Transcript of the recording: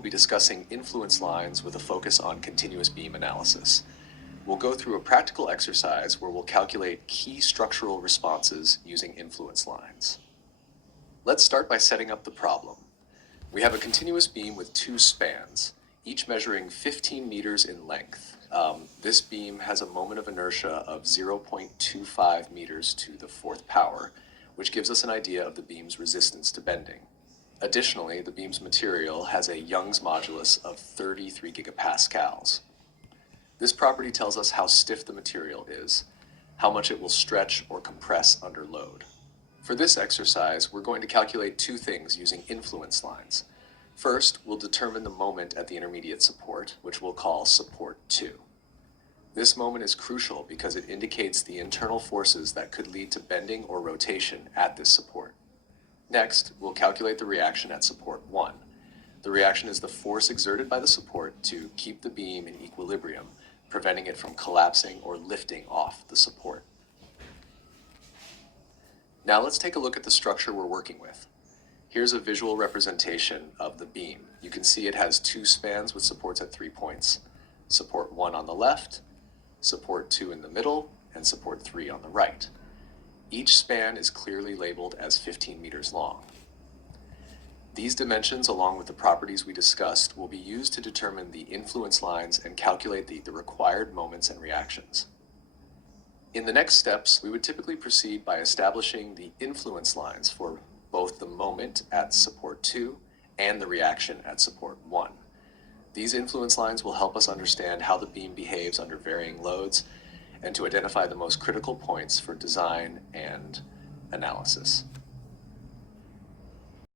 we'll be discussing influence lines with a focus on continuous beam analysis. We'll go through a practical exercise where we'll calculate key structural responses using influence lines. Let's start by setting up the problem. We have a continuous beam with two spans, each measuring 15 meters in length. This beam has a moment of inertia of 0.25 meters to the fourth power, which gives us an idea of the beam's resistance to bending. Additionally, the beam's material has a Young's modulus of 33 gigapascals. This property tells us how stiff the material is, how much it will stretch or compress under load. For this exercise, we're going to calculate two things using influence lines. First, we'll determine the moment at the intermediate support, which we'll call support 2. This moment is crucial because it indicates the internal forces that could lead to bending or rotation at this support. Next, we'll calculate the reaction at support 1. The reaction is the force exerted by the support to keep the beam in equilibrium, preventing it from collapsing or lifting off the support. Now let's take a look at the structure we're working with. Here's a visual representation of the beam. You can see it has two spans with supports at 3 points. Support 1 on the left, support 2 in the middle, and support 3 on the right. Each span is clearly labeled as 15 meters long. These dimensions, along with the properties we discussed, will be used to determine the influence lines and calculate the required moments and reactions. In the next steps, we would typically proceed by establishing the influence lines for both the moment at support 2 and the reaction at support 1. These influence lines will help us understand how the beam behaves under varying loads and to identify the most critical points for design and analysis.